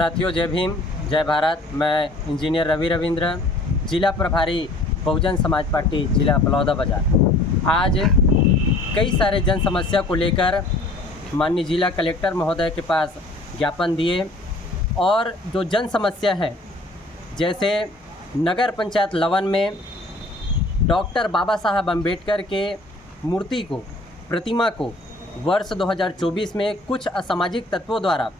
साथियों, जय भीम, जय भारत। मैं इंजीनियर रवि रविंद्र, जिला प्रभारी बहुजन समाज पार्टी जिला बलौदाबाजार। आज कई सारे जन समस्या को लेकर माननीय जिला कलेक्टर महोदय के पास ज्ञापन दिए और जो जन समस्या है, जैसे नगर पंचायत लवन में डॉक्टर बाबा साहब अम्बेडकर के मूर्ति को, प्रतिमा को वर्ष 2024 में कुछ असामाजिक तत्वों द्वारा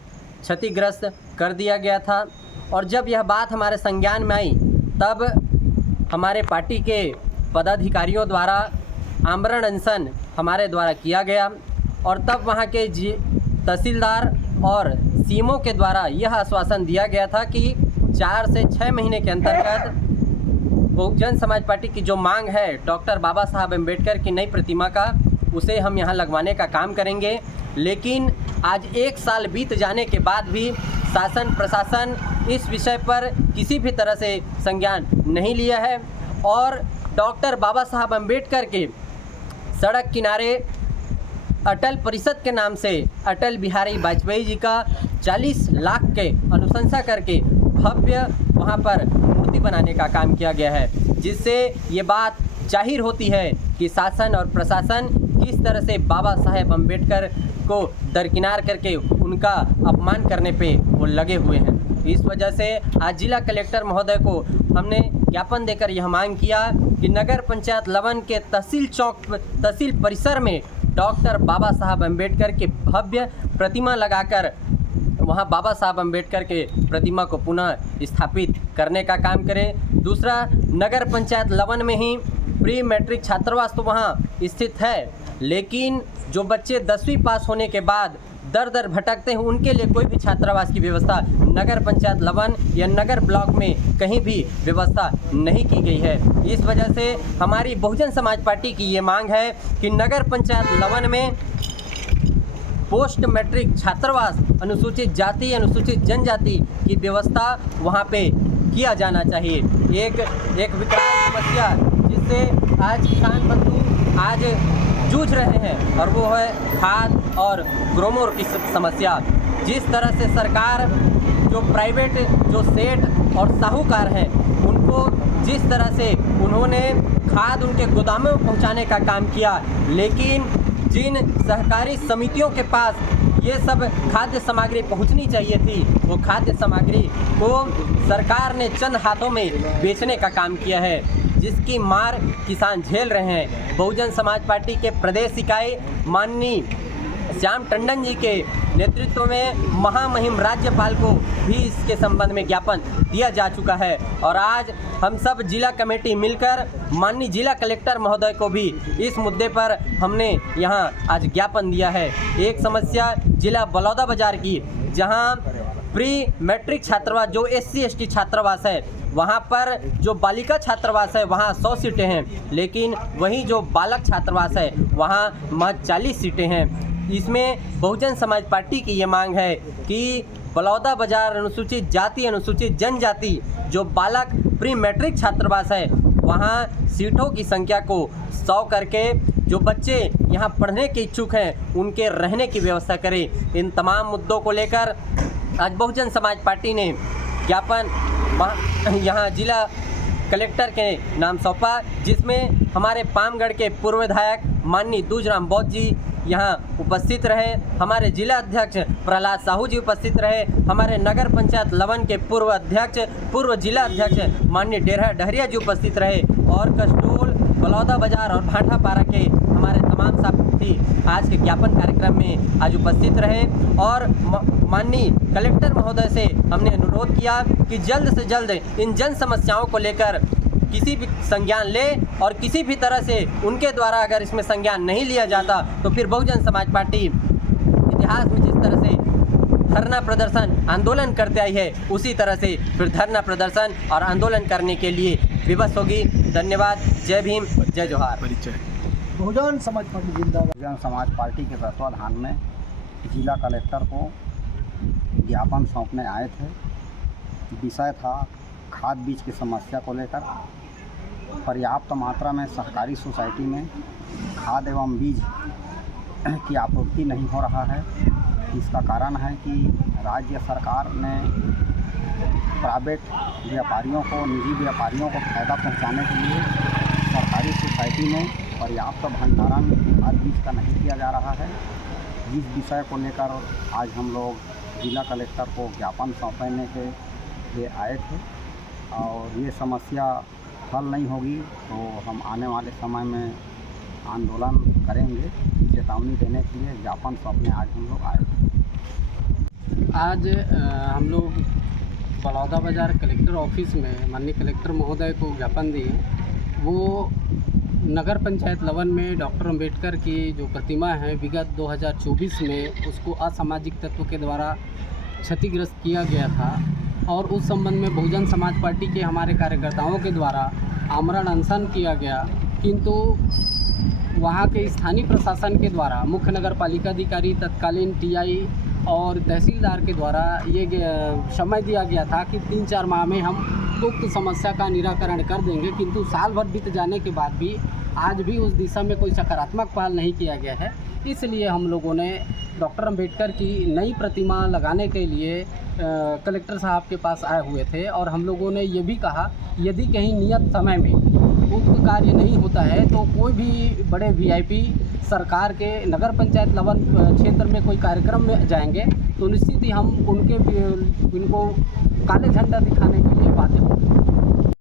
क्षतिग्रस्त कर दिया गया था। और जब यह बात हमारे संज्ञान में आई, तब हमारे पार्टी के पदाधिकारियों द्वारा आमरण अनशन हमारे द्वारा किया गया और तब वहाँ के तहसीलदार और सीएमओ के द्वारा यह आश्वासन दिया गया था कि 4 से 6 महीने के अंतर्गत बहुजन समाज पार्टी की जो मांग है डॉक्टर बाबा साहब अम्बेडकर की नई प्रतिमा का, उसे हम यहाँ लगवाने का काम करेंगे। लेकिन आज 1 साल बीत जाने के बाद भी शासन प्रशासन इस विषय पर किसी भी तरह से संज्ञान नहीं लिया है और डॉक्टर बाबा साहब अम्बेडकर के सड़क किनारे अटल परिषद के नाम से अटल बिहारी वाजपेयी जी का 40 लाख के अनुशंसा करके भव्य वहां पर मूर्ति बनाने का काम किया गया है, जिससे ये बात जाहिर होती है कि शासन और प्रशासन किस तरह से बाबा साहेब अम्बेडकर को दरकिनार करके उनका अपमान करने पे वो लगे हुए हैं। इस वजह से आज जिला कलेक्टर महोदय को हमने ज्ञापन देकर यह मांग किया कि नगर पंचायत लवन के तहसील परिसर में डॉक्टर बाबा साहब अम्बेडकर के भव्य प्रतिमा लगाकर वहाँ बाबा साहब अम्बेडकर के प्रतिमा को पुनः स्थापित करने का काम करें। दूसरा, नगर पंचायत लवन में ही प्री मैट्रिक छात्रावास तो वहाँ स्थित है, लेकिन जो बच्चे 10वीं पास होने के बाद दर दर भटकते हैं, उनके लिए कोई भी छात्रावास की व्यवस्था नगर पंचायत लवन या नगर ब्लॉक में कहीं भी व्यवस्था नहीं की गई है। इस वजह से हमारी बहुजन समाज पार्टी की ये मांग है कि नगर पंचायत लवन में पोस्ट मैट्रिक छात्रावास अनुसूचित जाति अनुसूचित जनजाति की व्यवस्था वहाँ पे किया जाना चाहिए। एक विकराल समस्या जिससे आज किसान बंधु आज जूझ रहे हैं और वो है खाद और ग्रोमोर की समस्या। जिस तरह से सरकार जो प्राइवेट जो सेठ और साहूकार हैं, उनको जिस तरह से उन्होंने खाद उनके गोदामों में पहुंचाने का काम किया, लेकिन जिन सहकारी समितियों के पास ये सब खाद्य सामग्री पहुंचनी चाहिए थी, वो खाद्य सामग्री को सरकार ने चंद हाथों में बेचने का काम किया है, जिसकी मार किसान झेल रहे हैं। बहुजन समाज पार्टी के प्रदेश इकाई माननीय श्याम टंडन जी के नेतृत्व में महामहिम राज्यपाल को भी इसके संबंध में ज्ञापन दिया जा चुका है और आज हम सब जिला कमेटी मिलकर माननीय जिला कलेक्टर महोदय को भी इस मुद्दे पर हमने यहाँ आज ज्ञापन दिया है। एक समस्या जिला बलौदाबाजार की, जहाँ प्री मैट्रिक छात्रावास जो SC/ST छात्रावास है, वहाँ पर जो बालिका छात्रावास है वहाँ 100 सीटें हैं, लेकिन वहीं जो बालक छात्रावास है वहाँ महज 40 सीटें हैं। इसमें बहुजन समाज पार्टी की ये मांग है कि बलौदाबाजार अनुसूचित जाति अनुसूचित जनजाति जो बालक प्री मैट्रिक छात्रावास है, वहाँ सीटों की संख्या को 100 करके जो बच्चे यहाँ पढ़ने के इच्छुक हैं उनके रहने की व्यवस्था करें। इन तमाम मुद्दों को लेकर आज बहुजन समाज पार्टी ने ज्ञापन यहाँ जिला कलेक्टर के नाम सौंपा, जिसमें हमारे पामगढ़ के पूर्व विधायक माननीय दूजराम बौद्ध जी यहाँ उपस्थित रहे, हमारे जिला अध्यक्ष प्रहलाद साहू जी उपस्थित रहे, हमारे नगर पंचायत लवन के पूर्व जिला अध्यक्ष माननीय डेरा डहरिया जी उपस्थित रहे और कसडोल, बलौदाबाजार और भाटापारा के हमारे तमाम साथी आज के ज्ञापन कार्यक्रम में आज उपस्थित रहे। और माननीय कलेक्टर महोदय से हमने अनुरोध किया कि जल्द से जल्द इन जन समस्याओं को लेकर किसी भी संज्ञान ले और किसी भी तरह से उनके द्वारा अगर इसमें संज्ञान नहीं लिया जाता तो फिर बहुजन समाज पार्टी इतिहास में जिस तरह से धरना प्रदर्शन आंदोलन करते आई है, उसी तरह से फिर धरना प्रदर्शन और आंदोलन करने के लिए विवश होगी। धन्यवाद। जय भीम, जय जोहार। बहुजन समाज पार्टी जिंदाबाद। बहुजन समाज पार्टी के तत्वाधान में जिला कलेक्टर को ज्ञापन सौंपने आए थे। विषय था खाद बीज की समस्या को लेकर। पर्याप्त मात्रा में सहकारी सोसाइटी में खाद एवं बीज की आपूर्ति नहीं हो रहा है। इसका कारण है कि राज्य सरकार ने प्राइवेट व्यापारियों को, निजी व्यापारियों को फ़ायदा पहुंचाने के लिए सरकारी सोसाइटी में पर्याप्त भंडारण खाद बीज का नहीं किया जा रहा है, जिस विषय को लेकर आज हम लोग जिला कलेक्टर को ज्ञापन सौंपने के लिए आए थे। और ये समस्या हल नहीं होगी तो हम आने वाले समय में आंदोलन करेंगे। चेतावनी देने के लिए ज्ञापन सौंपने आज हम लोग आए थे। आज हम लोग बलौदा बाज़ार कलेक्टर ऑफिस में माननीय कलेक्टर महोदय को ज्ञापन दिए। वो नगर पंचायत लवन में डॉक्टर अंबेडकर की जो प्रतिमा है विगत 2024 में उसको असामाजिक तत्व के द्वारा क्षतिग्रस्त किया गया था और उस संबंध में बहुजन समाज पार्टी के हमारे कार्यकर्ताओं के द्वारा आमरण अनशन किया गया, किंतु वहाँ के स्थानीय प्रशासन के द्वारा मुख्य नगर पालिका अधिकारी, तत्कालीन टीआई और तहसीलदार के द्वारा ये समय दिया गया था कि 3-4 माह में हम उक्त समस्या का निराकरण कर देंगे, किंतु साल भर बीत जाने के बाद भी आज भी उस दिशा में कोई सकारात्मक पहल नहीं किया गया है। इसलिए हम लोगों ने डॉक्टर अंबेडकर की नई प्रतिमा लगाने के लिए कलेक्टर साहब के पास आए हुए थे और हम लोगों ने ये भी कहा यदि कहीं नियत समय में उक्त कार्य नहीं होता है तो कोई भी बड़े वीआईपी सरकार के नगर पंचायत लवन क्षेत्र में कोई कार्यक्रम में जाएंगे तो निश्चित ही हम उनको काले झंडा दिखाने के लिए बाध्य होंगे।